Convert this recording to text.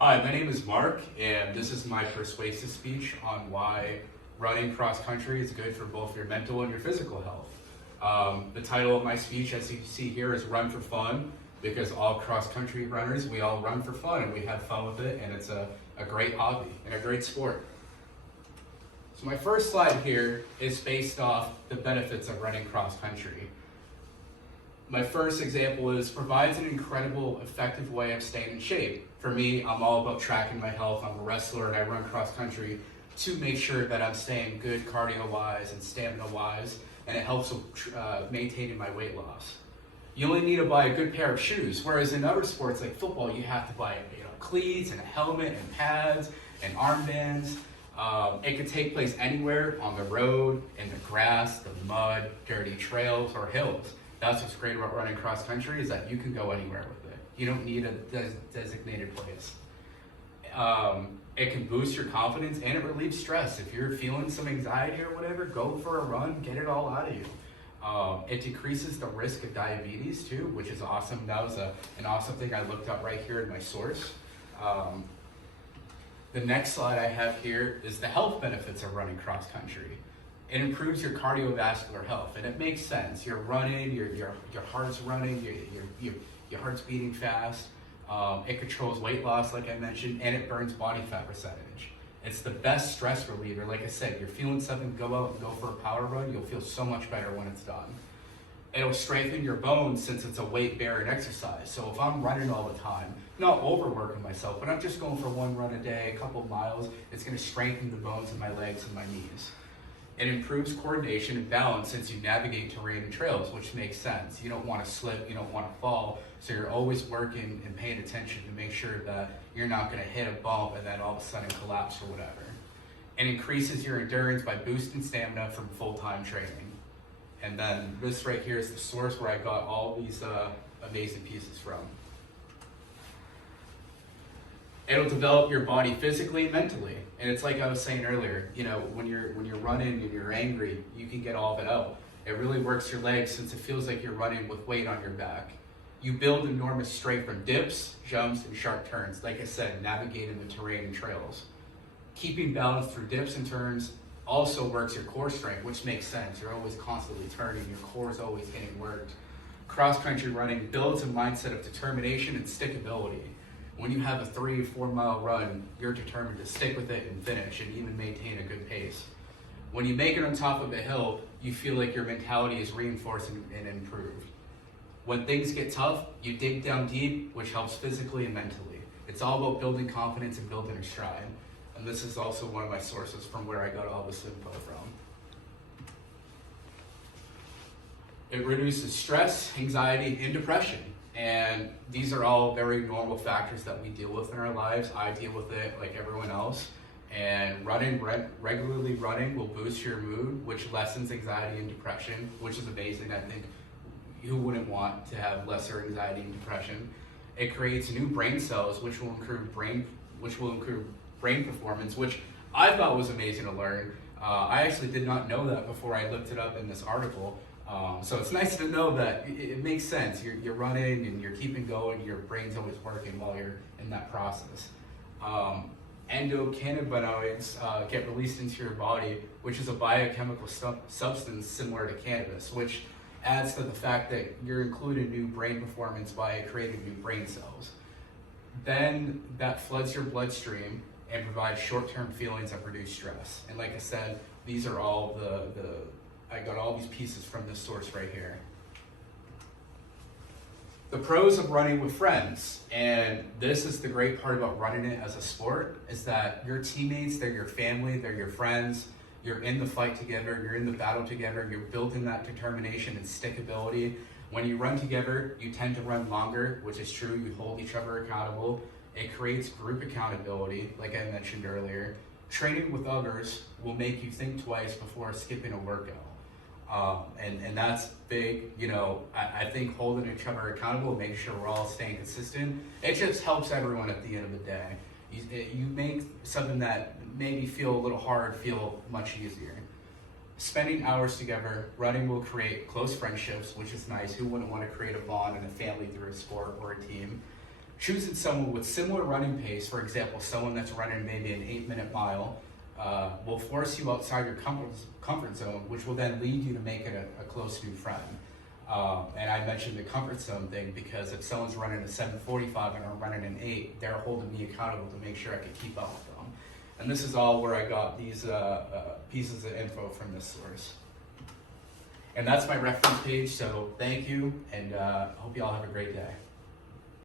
Hi, my name is Mark, and this is my persuasive speech on why running cross country is good for both your mental and your physical health. The title of my speech, as you see here, is Run for Fun, because all cross country runners, we all run for fun and we have fun with it, and it's a great hobby and a great sport. So my first slide here is based off the benefits of running cross country. My first example is provides an incredible, effective way of staying in shape. For me, I'm all about tracking my health. I'm a wrestler and I run cross country to make sure that I'm staying good cardio-wise and stamina-wise, and it helps with maintaining my weight loss. You only need to buy a good pair of shoes, whereas in other sports like football, you have to buy cleats and a helmet and pads and armbands. It could take place anywhere on the road, in the grass, the mud, dirty trails, or hills. That's what's great about running cross country, is that you can go anywhere with it. You don't need a designated place. It can boost your confidence and it relieves stress. If you're feeling some anxiety or whatever, go for a run, get it all out of you. It decreases the risk of diabetes too, which is awesome. That was an awesome thing I looked up right here in my source. The next slide I have here is the health benefits of running cross country. It improves your cardiovascular health, and it makes sense. You're running, your heart's running, your heart's beating fast. It controls weight loss, like I mentioned, and it burns body fat percentage. It's the best stress reliever. Like I said, you're feeling something, go out and go for a power run. You'll feel so much better when it's done. It'll strengthen your bones since it's a weight-bearing exercise. So if I'm running all the time, not overworking myself, but I'm just going for one run a day, a couple miles, it's going to strengthen the bones in my legs and my knees. It improves coordination and balance since you navigate terrain and trails, which makes sense. You don't want to slip, you don't want to fall, so you're always working and paying attention to make sure that you're not going to hit a bump and then all of a sudden collapse or whatever. It increases your endurance by boosting stamina from full-time training. And then this right here is the source where I got all these amazing pieces from. It'll develop your body physically and mentally. And it's like I was saying earlier, when you're running and you're angry, you can get all of it out. It really works your legs since it feels like you're running with weight on your back. You build enormous strength from dips, jumps, and sharp turns. Like I said, navigating the terrain and trails. Keeping balance through dips and turns also works your core strength, which makes sense. You're always constantly turning, your core is always getting worked. Cross-country running builds a mindset of determination and stickability. When you have a 3 or 4 mile run, you're determined to stick with it and finish and even maintain a good pace. When you make it on top of a hill, you feel like your mentality is reinforced and improved. When things get tough, you dig down deep, which helps physically and mentally. It's all about building confidence and building a stride. And this is also one of my sources from where I got all this info from. It reduces stress, anxiety, and depression. And these are all very normal factors that we deal with in our lives. I deal with it like everyone else. And regularly running will boost your mood, which lessens anxiety and depression, which is amazing. I think who wouldn't want to have lesser anxiety and depression? It creates new brain cells, which will improve brain performance, which I thought was amazing to learn. I actually did not know that before I looked it up in this article. So it's nice to know that it makes sense. You're running and you're keeping going, your brain's always working while you're in that process. Endocannabinoids get released into your body, which is a biochemical substance similar to cannabis, which adds to the fact that you're including new brain performance by creating new brain cells. Then that floods your bloodstream and provides short-term feelings of reduced stress. And like I said, these are all I got all these pieces from this source right here. The pros of running with friends, and this is the great part about running it as a sport, is that your teammates, they're your family, they're your friends, you're in the fight together, you're in the battle together, you're building that determination and stickability. When you run together, you tend to run longer, which is true, you hold each other accountable. It creates group accountability, like I mentioned earlier. Training with others will make you think twice before skipping a workout. And that's big, I think holding each other accountable, making sure we're all staying consistent, it just helps everyone at the end of the day. You make something that maybe feel a little hard feel much easier. Spending hours together, running will create close friendships, which is nice. Who wouldn't want to create a bond and a family through a sport or a team? choosing someone with similar running pace, for example, someone that's running maybe an 8-minute mile, will force you outside your comfort zone, which will then lead you to making a close new friend. And I mentioned the comfort zone thing because if someone's running a 7:45 and I'm running an 8, they're holding me accountable to make sure I can keep up with them. And this is all where I got these pieces of info from this source. And that's my reference page, so thank you, and hope you all have a great day.